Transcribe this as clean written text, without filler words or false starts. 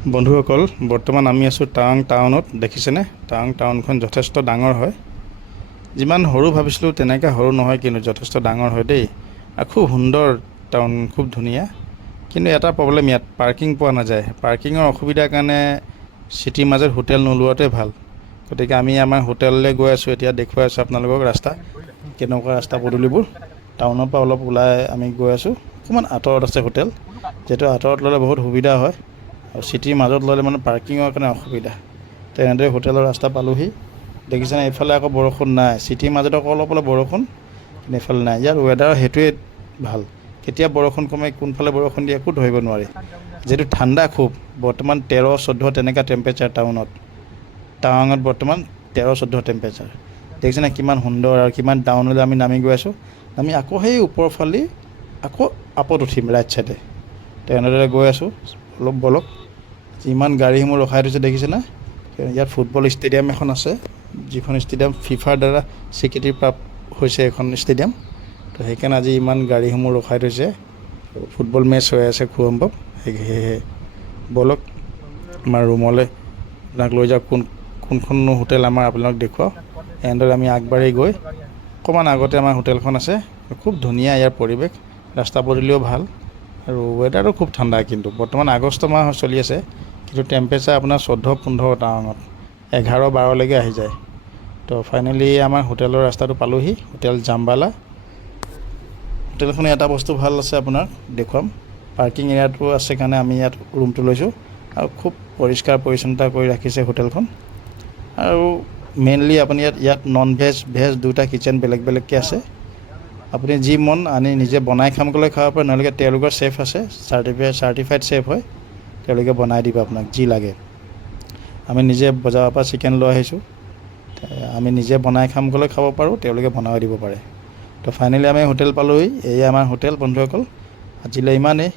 বন্ধুসকল বৰ্তমান আমি আছোঁ টাৱাং টাউনত। দেখিছেনে টাৱাং টাউনখন যথেষ্ট ডাঙৰ হয়। যিমান সৰু ভাবিছিলোঁ তেনেকৈ সৰু নহয়, কিন্তু যথেষ্ট ডাঙৰ হয় দেই। আৰু খুব সুন্দৰ টাউন, খুব ধুনীয়া। কিন্তু এটা প্ৰব্লেম, ইয়াত পাৰ্কিং পোৱা নাযায়। পাৰ্কিঙৰ অসুবিধাৰ কাৰণে চিটিৰ মাজত হোটেল নোলোৱাটোৱে ভাল। গতিকে আমি আমাৰ হোটেললৈ গৈ আছোঁ। এতিয়া দেখুৱাই আছোঁ আপোনালোকক ৰাস্তা, কেনেকুৱা ৰাস্তা পদূলিবোৰ। টাউনৰ পৰা অলপ ওলাই আমি গৈ আছোঁ। অকণমান আঁতৰত আছে হোটেল, যিহেতু আঁতৰত ল'লে বহুত সুবিধা হয়, আৰু চিটিৰ মাজত ল'লে মানে পাৰ্কিঙৰ কাৰণে অসুবিধা। তেনেদৰে হোটেলৰ ৰাস্তা পালোহি। দেখিছেনে এইফালে আকৌ বৰষুণ নাই। চিটিৰ মাজত আকৌ অলপ অলপ বৰষুণ, কিন্তু এইফালে নাই। ইয়াৰ ৱেডাৰ সেইটোৱে ভাল। কেতিয়া বৰষুণ কমে, কোনফালে বৰষুণ দিয়ে একো ধৰিব নোৱাৰি। যিহেতু ঠাণ্ডা খুব, বৰ্তমান 13-14 তেনেকুৱা টেম্পাৰেচাৰ টাউনত। টাৱাঙত বৰ্তমান 13-14 টেম্পাৰেচাৰ। দেখিছেনে কিমান সুন্দৰ, আৰু কিমান ডাউনলৈ আমি নামি গৈ আছোঁ। আমি আকৌ সেই ওপৰৰ ফালে আকৌ আপত উঠিম ৰাইট চাইডে। তেনেদৰে গৈ আছোঁ। অলপ বলক, ইমান গাড়ীসমূহ ৰখাই থৈছে দেখিছেনে। ইয়াত ফুটবল ষ্টেডিয়াম এখন আছে, যিখন ষ্টেডিয়াম ফিফাৰ দ্বাৰা স্বীকৃতিপ্ৰাপ্ত হৈছে এখন ষ্টেডিয়াম। তো সেইকাৰণে আজি ইমান গাড়ীসমূহ ৰখাই থৈছে। ফুটবল মেচ হৈ আছে খুব সম্ভৱ। সেয়েহে বলক আমাৰ ৰুমলৈ আপোনাক লৈ যাওক। কোনখন হোটেল আমাৰ আপোনাক দেখুৱাওঁ। এনেদৰে আমি আগবাঢ়ি গৈ অকণমান আগতে আমাৰ হোটেলখন আছে। খুব ধুনীয়া ইয়াৰ পৰিৱেশ, ৰাস্তা পদূলিও ভাল, আৰু ৱেডাৰটো খুব ঠাণ্ডা। কিন্তু বৰ্তমান আগষ্ট মাহ চলি আছে, কিন্তু টেম্পাৰেচাৰ আপোনাৰ 14-15 টাৱাঙত 11-12লৈকে আহি যায়। তো ফাইনেলি আমাৰ হোটেলৰ ৰাস্তাটো পালোহি, হোটেল জাম্বালা। হোটেলখনে এটা বস্তু ভাল আছে আপোনাক দেখুৱাম, পাৰ্কিং এৰিয়াটো আছে কাৰণে আমি ইয়াত ৰুমটো লৈছোঁ। আৰু খুব পৰিষ্কাৰ পৰিচ্ছন্নতা কৰি ৰাখিছে হোটেলখন। আৰু মেইনলি আপুনি ইয়াত নন ভেজ, ভেজ দুটা কিটচেন বেলেগ বেলেগকৈ আছে। আপুনি যি মন আনি নিজে বনাই খাম ক'লে খাব পাৰে, নহ'লে তেওঁলোকৰ চেফ আছে, চাৰ্টিফাইড চেফ হয়, তেওঁলোকে বনাই দিব আপোনাক যি লাগে। আমি নিজে বজাৰৰ পৰা চিকেন লৈ আহিছোঁ, আমি নিজে বনাই খাম ক'লে খাব পাৰোঁ, তেওঁলোকে বনাই দিব পাৰে। তো ফাইনেলি আমি হোটেল পালোহি। এয়া আমাৰ হোটেল বন্ধুসকল। আজিলৈ ইমানেই।